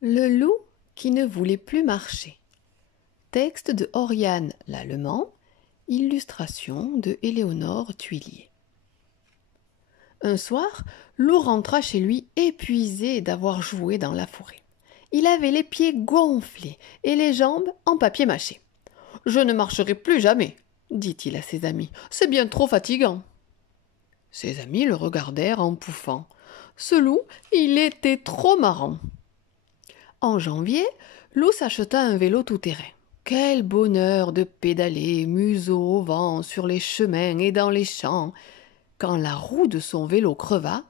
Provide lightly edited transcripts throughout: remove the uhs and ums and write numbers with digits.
Le loup qui ne voulait plus marcher. Texte de Oriane Lallemand, illustration de Éléonore Thuillier. Un soir, Loup rentra chez lui épuisé d'avoir joué dans la forêt. Il avait les pieds gonflés et les jambes en papier mâché. « Je ne marcherai plus jamais, dit-il à ses amis. C'est bien trop fatigant. Ses amis le regardèrent en pouffant. Ce loup, il était trop marrant. En janvier, Loup s'acheta un vélo tout-terrain. Quel bonheur de pédaler, museau au vent, sur les chemins et dans les champs. Quand la roue de son vélo creva,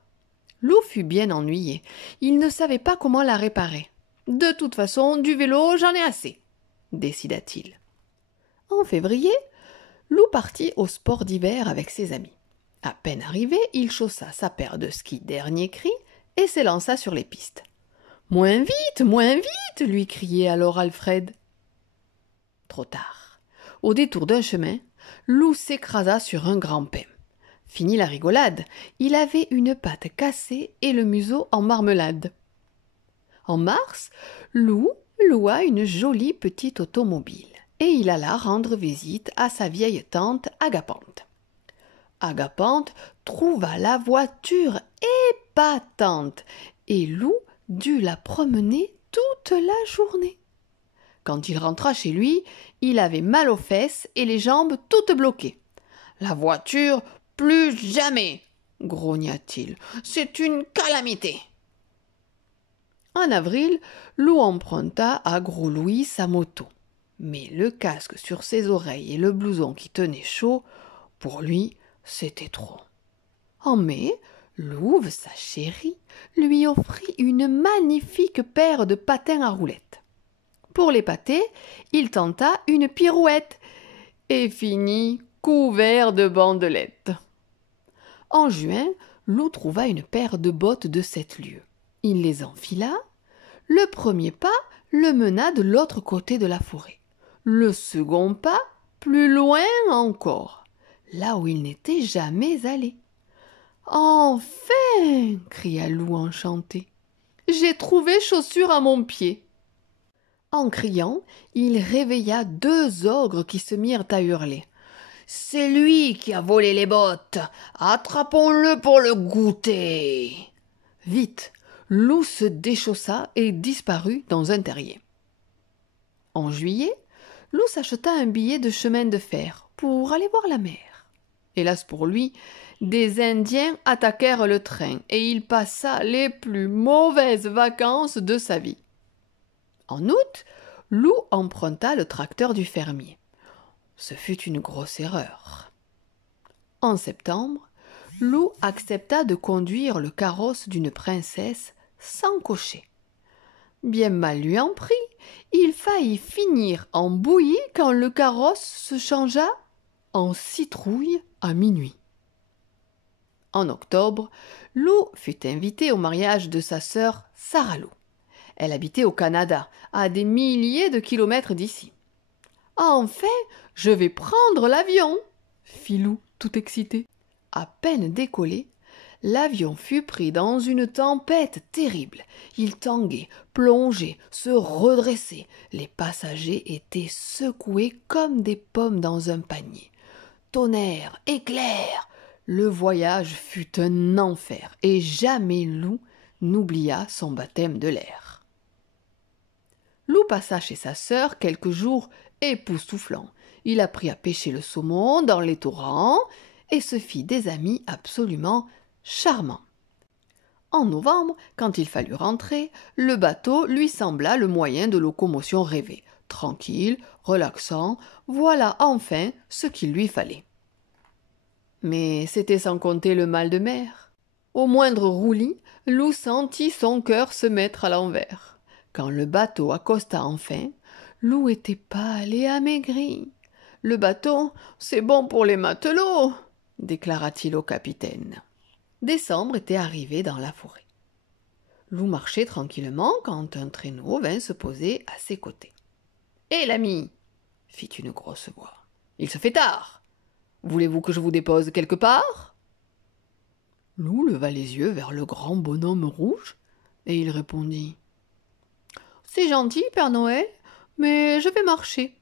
Loup fut bien ennuyé. Il ne savait pas comment la réparer. De toute façon, du vélo, j'en ai assez, décida-t-il. En février, Loup partit au sport d'hiver avec ses amis. À peine arrivé, il chaussa sa paire de skis dernier cri et s'élança sur les pistes. « Moins vite !» lui criait alors Alfred. Trop tard. Au détour d'un chemin, Loup s'écrasa sur un grand pin. Fini la rigolade, il avait une patte cassée et le museau en marmelade. En mars, Loup loua une jolie petite automobile et il alla rendre visite à sa vieille tante Agapante. Agapante trouva la voiture épatante et Loup dut la promener toute la journée. Quand il rentra chez lui, il avait mal aux fesses et les jambes toutes bloquées. « La voiture, plus jamais !» grogna-t-il. « C'est une calamité !» En avril, Loup emprunta à Gros Louis sa moto. Mais le casque sur ses oreilles et le blouson qui tenait chaud, pour lui, c'était trop. En mai, Louve, sa chérie, lui offrit une magnifique paire de patins à roulettes. Pour l'épater, il tenta une pirouette et finit couvert de bandelettes. En juin, Loup trouva une paire de bottes de 7 lieues. Il les enfila. Le premier pas le mena de l'autre côté de la forêt. Le second pas, plus loin encore, là où il n'était jamais allé. « Enfin !» cria Loup enchanté. « J'ai trouvé chaussure à mon pied. » En criant, il réveilla 2 ogres qui se mirent à hurler. « C'est lui qui a volé les bottes. Attrapons-le pour le goûter. » Vite, Loup se déchaussa et disparut dans un terrier. En juillet, Loup s'acheta un billet de chemin de fer pour aller voir la mer. Hélas pour lui, des Indiens attaquèrent le train et il passa les plus mauvaises vacances de sa vie. En août, Loup emprunta le tracteur du fermier. Ce fut une grosse erreur. En septembre, Loup accepta de conduire le carrosse d'une princesse sans cocher. Bien mal lui en prit, il faillit finir en bouillie quand le carrosse se changea en citrouille à minuit. En octobre, Loup fut invité au mariage de sa sœur Sarah Loup. Elle habitait au Canada, à des milliers de kilomètres d'ici. « Enfin, je vais prendre l'avion !» fit Loup, tout excité. À peine décollé, l'avion fut pris dans une tempête terrible. Il tanguait, plongeait, se redressait. Les passagers étaient secoués comme des pommes dans un panier. Tonnerre, éclair, le voyage fut un enfer et jamais Loup n'oublia son baptême de l'air. Loup passa chez sa sœur quelques jours époustouflants. Il apprit à pêcher le saumon dans les torrents et se fit des amis absolument charmants. En novembre, quand il fallut rentrer, le bateau lui sembla le moyen de locomotion rêvé. Tranquille, relaxant, voilà enfin ce qu'il lui fallait. Mais c'était sans compter le mal de mer. Au moindre roulis, Loup sentit son cœur se mettre à l'envers. Quand le bateau accosta enfin, Loup était pâle et amaigri. « Le bateau, c'est bon pour les matelots !» déclara-t-il au capitaine. Décembre était arrivé dans la forêt. Loup marchait tranquillement quand un traîneau vint se poser à ses côtés. « Hé, l'ami !» fit une grosse voix. « Il se fait tard. Voulez-vous que je vous dépose quelque part ?» Loup leva les yeux vers le grand bonhomme rouge et il répondit C'est gentil, Père Noël, mais je vais marcher.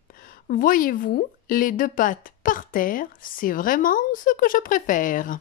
Voyez-vous, les deux pattes par terre, c'est vraiment ce que je préfère.